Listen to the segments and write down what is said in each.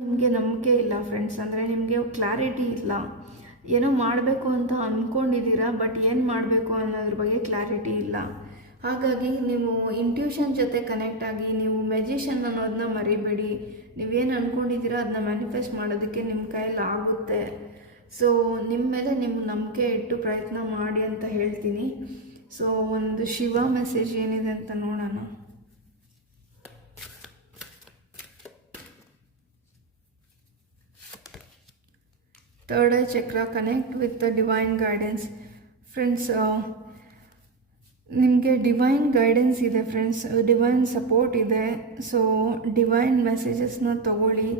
ನಿಮಗೆ ನಂಬಿಕೆ ಇಲ್ಲ ಫ್ರೆಂಡ್ಸ್ ಅಂದರೆ ನಿಮಗೆ ಕ್ಲಾರಿಟಿ ಇಲ್ಲ. ಏನೋ ಮಾಡಬೇಕು ಅಂತ ಅಂದ್ಕೊಂಡಿದ್ದೀರಾ ಬಟ್ ಏನು ಮಾಡಬೇಕು ಅನ್ನೋದ್ರ ಬಗ್ಗೆ ಕ್ಲಾರಿಟಿ ಇಲ್ಲ. ಹಾಗಾಗಿ ನೀವು ಇಂಟ್ಯೂಷನ್ ಜೊತೆ ಕನೆಕ್ಟ್ ಆಗಿ ನೀವು ಮೆಜಿಷನ್ ಅನ್ನೋದನ್ನ ಮರಿಬೇಡಿ. ನೀವೇನು ಅಂದ್ಕೊಂಡಿದ್ದೀರಾ ಅದನ್ನ ಮ್ಯಾನಿಫೆಸ್ಟ್ ಮಾಡೋದಕ್ಕೆ ನಿಮ್ಮ ಕೈಯಲ್ಲಿ ಆಗುತ್ತೆ. ಸೊ ನಿಮ್ಮ ಮೇಲೆ ನಿಮ್ಮ ನಂಬಿಕೆ ಇಟ್ಟು ಪ್ರಯತ್ನ ಮಾಡಿ ಅಂತ ಹೇಳ್ತೀನಿ. ಸೊ ಒಂದು ಶಿವ ಮೆಸೇಜ್ ಏನಿದೆ ಅಂತ ನೋಡೋಣ. Third eye chakra connect with the divine guidance friends ನಿಮಗೆ ಡಿವೈನ್ ಗೈಡೆನ್ಸ್ ಇದೆ ಫ್ರೆಂಡ್ಸ್ ಡಿವೈನ್ ಸಪೋರ್ಟ್ ಇದೆ ಸೊ ಡಿವೈನ್ ಮೆಸೇಜಸ್ನ ತಗೊಳ್ಳಿ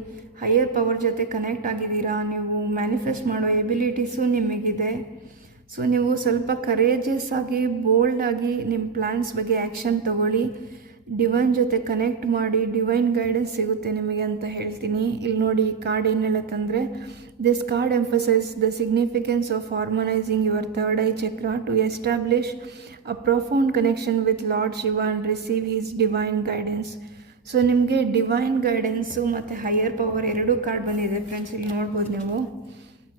ಹೈಯರ್ ಪವರ್ ಜೊತೆ ಕನೆಕ್ಟ್ ಆಗಿದ್ದೀರಾ ನೀವು ಮ್ಯಾನಿಫೆಸ್ಟ್ ಮಾಡೋ ಎಬಿಲಿಟೀಸು ನಿಮಗಿದೆ ಸೊ ನೀವು ಸ್ವಲ್ಪ ಕರೇಜಸ್ ಆಗಿ ಬೋಲ್ಡ್ ಆಗಿ ನಿಮ್ಮ ಪ್ಲ್ಯಾನ್ಸ್ ಬಗ್ಗೆ ಆ್ಯಕ್ಷನ್ ತಗೊಳ್ಳಿ ಡಿವೈನ್ ಜೊತೆ ಕನೆಕ್ಟ್ ಮಾಡಿ ಡಿವೈನ್ ಗೈಡೆನ್ಸ್ ಸಿಗುತ್ತೆ ನಿಮಗೆ ಅಂತ ಹೇಳ್ತೀನಿ. ಇಲ್ಲಿ ನೋಡಿ ಕಾರ್ಡ್ ಏನು this card emphasise the significance of harmonising your third eye chakra to establish a profound connection with lord Shiva and receive his divine guidance so ನಿಮಗೆ ಡಿವೈನ್ ಗೈಡೆನ್ಸು ಮತ್ತು ಹೈಯರ್ ಪವರ್ ಎರಡೂ ಕಾರ್ಡ್ ಬಂದಿದೆ friends ಇಲ್ಲಿ ನೋಡ್ಬೋದು ನೀವು.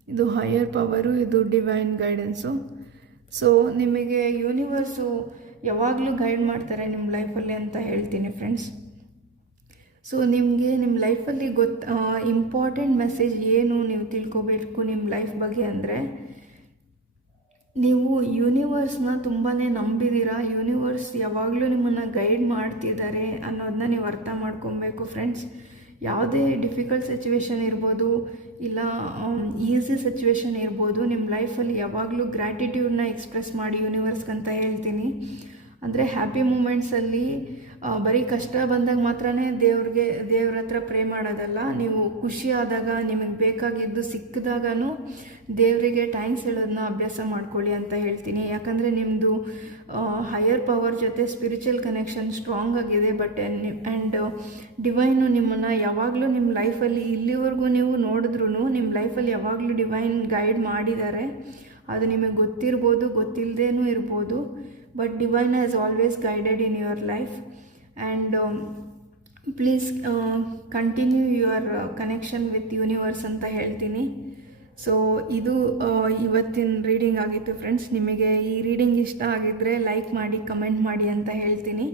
ಇದು higher power ಇದು divine guidance so ನಿಮಗೆ ಯೂನಿವರ್ಸು ಯಾವಾಗಲೂ ಗೈಡ್ ಮಾಡ್ತಾರೆ ನಿಮ್ಮ ಲೈಫಲ್ಲಿ ಅಂತ ಹೇಳ್ತೀನಿ ಫ್ರೆಂಡ್ಸ್ ಸೊ ನಿಮಗೆ ನಿಮ್ಮ ಲೈಫಲ್ಲಿ ಗೊತ್ತು ಇಂಪಾರ್ಟೆಂಟ್ ಮೆಸೇಜ್ ಏನು ನೀವು ತಿಳ್ಕೊಬೇಕು ನಿಮ್ಮ ಲೈಫ್ ಬಗ್ಗೆ ಅಂದರೆ, ನೀವು ಯೂನಿವರ್ಸ್ನ ತುಂಬಾ ನಂಬಿದ್ದೀರಾ ಯೂನಿವರ್ಸ್ ಯಾವಾಗಲೂ ನಿಮ್ಮನ್ನು ಗೈಡ್ ಮಾಡ್ತಿದ್ದಾರೆ ಅನ್ನೋದನ್ನ ನೀವು ಅರ್ಥ ಮಾಡ್ಕೊಬೇಕು ಫ್ರೆಂಡ್ಸ್ ಯಾವುದೇ ಡಿಫಿಕಲ್ಟ್ ಸಿಚುವೇಶನ್ ಇರ್ಬೋದು, ಇಲ್ಲ ಈಸಿ ಸಿಚುವೇಶನ್ ಇರ್ಬೋದು ನಿಮ್ಮ ಲೈಫಲ್ಲಿ ಯಾವಾಗಲೂ ಗ್ರ್ಯಾಟಿಟ್ಯೂಡ್ನ ಎಕ್ಸ್ಪ್ರೆಸ್ ಮಾಡಿ ಯೂನಿವರ್ಸ್ಗೆ ಅಂತ ಹೇಳ್ತೀನಿ. ಅಂದರೆ ಹ್ಯಾಪಿ ಮೂಮೆಂಟ್ಸಲ್ಲಿ ಬರೀ ಕಷ್ಟ ಬಂದಾಗ ಮಾತ್ರ ದೇವ್ರಿಗೆ, ದೇವ್ರ ಹತ್ರ ಪ್ರೇ ಮಾಡೋದಲ್ಲ, ನೀವು ಖುಷಿ ಆದಾಗ, ನಿಮಗೆ ಬೇಕಾಗಿದ್ದು ಸಿಕ್ಕಿದಾಗೂ ದೇವರಿಗೆ ಟ್ಯಾಂಕ್ಸ್ ಹೇಳೋದನ್ನ ಅಭ್ಯಾಸ ಮಾಡ್ಕೊಳ್ಳಿ ಅಂತ ಹೇಳ್ತೀನಿ. ಯಾಕಂದರೆ ನಿಮ್ಮದು ಹೈಯರ್ ಪವರ್ ಜೊತೆ ಸ್ಪಿರಿಚುವಲ್ ಕನೆಕ್ಷನ್ ಸ್ಟ್ರಾಂಗ್ ಆಗಿದೆ ಬಟ್ ಆ್ಯಂಡ್ ಡಿವೈನು ನಿಮ್ಮನ್ನು ಯಾವಾಗಲೂ ನಿಮ್ಮ ಲೈಫಲ್ಲಿ ಇಲ್ಲಿವರೆಗೂ ನೀವು ನೋಡಿದ್ರೂ ನಿಮ್ಮ ಲೈಫಲ್ಲಿ ಯಾವಾಗಲೂ ಡಿವೈನ್ ಗೈಡ್ ಮಾಡಿದ್ದಾರೆ. ಅದು ನಿಮಗೆ ಗೊತ್ತಿರ್ಬೋದು ಗೊತ್ತಿಲ್ಲದೇನೂ ಇರ್ಬೋದು. But divine has always guided in your life and please continue your connection with universe ಅಂತ ಹೇಳ್ತೀನಿ. ಸೊ ಇದು ಇವತ್ತಿನ ರೀಡಿಂಗ್ ಆಗಿತ್ತು ಫ್ರೆಂಡ್ಸ್ ನಿಮಗೆ ಈ ರೀಡಿಂಗ್ ಇಷ್ಟ ಆಗಿದ್ದರೆ ಲೈಕ್ ಮಾಡಿ ಕಮೆಂಟ್ ಮಾಡಿ ಅಂತ ಹೇಳ್ತೀನಿ.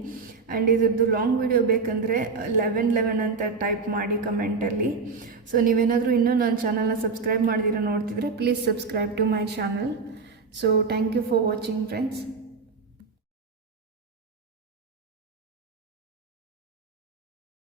ಆ್ಯಂಡ್ ಇದ್ರದ್ದು ಲಾಂಗ್ ವಿಡಿಯೋ ಬೇಕಂದರೆ ಲೆವೆನ್ ಲೆವೆನ್ ಅಂತ ಟೈಪ್ ಮಾಡಿ ಕಮೆಂಟಲ್ಲಿ ಸೊ ನೀವೇನಾದರೂ ಇನ್ನೂ ನನ್ನ ಚಾನಲ್ನ ಸಬ್ಸ್ಕ್ರೈಬ್ ಮಾಡಿದಿರೋ ನೋಡ್ತಿದ್ರೆ please subscribe to my channel so thank you for watching friends